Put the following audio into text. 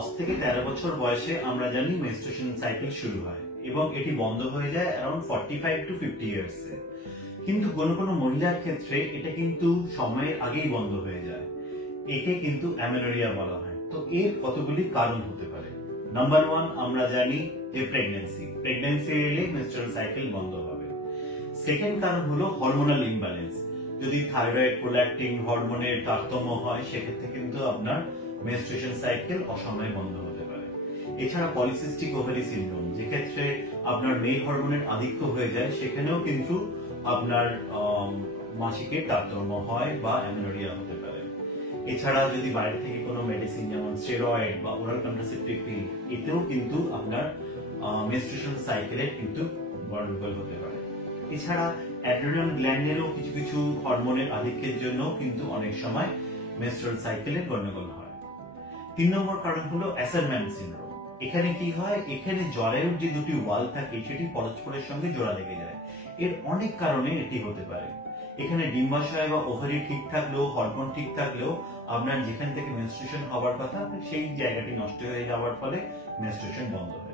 10 থেকে 13 বছর বয়সে আমরা জানি মেনস্ট্রুয়েশন সাইকেল শুরু হয় এবং এটি বন্ধ হয়ে যায় অ্যারাউন্ড 45 টু 50 ইয়ার্সে। কিন্তু কোনো কোনো মহিলার ক্ষেত্রে এটা কিন্তু সময়ের আগেই বন্ধ হয়ে যায়। একে কিন্তু অ্যামেনোরিয়া বলা হয়। তো এর কতগুলি কারণ হতে পারে। নাম্বার 1 আমরা জানি যে প্রেগন্যান্সি এলে মেনস্ট্রুয়াল সাইকেল বন্ধ হবে। সেকেন্ড কারণ হলো হরমোনাল ইমব্যালেন্স। যদি থাইরয়েড প্রোল্যাক্টিন হরমোনের তারতম্য হয় সেক্ষেত্রে কিন্তু আপনার মেনস্ট্রুয়েশন সাইকেল অসময়ে বন্ধ হতে পারে। এছাড়া পলিসিস্টিক ওভারি সিনড্রোম, যেক্ষেত্রে আপনার মেল হরমোনের আধিক্য হয়ে যায়, সেখানেও কিন্তু আপনার মাসিকের তারতম্য হয় বা অ্যামেনোরিয়া হতে পারে। এছাড়া যদি বাইরে থেকে কোনো মেডিসিন যেমন স্টেরয়েড বা ওরাল কন্ট্রাসেপটিভ পিল, এতেও কিন্তু আপনার মেনস্ট্রুয়েশন সাইকেলের কিন্তু গন্ডগোল হতে পারে। এছাড়া অ্যাড্রিনাল গ্ল্যান্ডেরও কিছু কিছু হরমোনের আধিক্যের জন্য কিন্তু অনেক সময় মেনস্ট্রুয়াল সাইকেলের গন্ডগোল হয়। 3 নম্বর কারণ হলো অ্যাসারম্যান সিনড্রোম। এখানে কি হয়, এখানে জরায়ুর যে দুটি ওয়াল থাকে সেটি পরস্পরের সঙ্গে জোড়া লেগে যায়। এর অনেক কারণে এটি হতে পারে। এখানে ডিম্বাশয় বা ওভারি ঠিক থাকলেও, হরমোন ঠিক থাকলেও আপনার যেখান থেকে মেনস্ট্রুয়েশন হওয়ার কথা সেই জায়গাটি নষ্ট হয়ে যাওয়ার ফলে মেনস্ট্রুয়েশন বন্ধ হয়।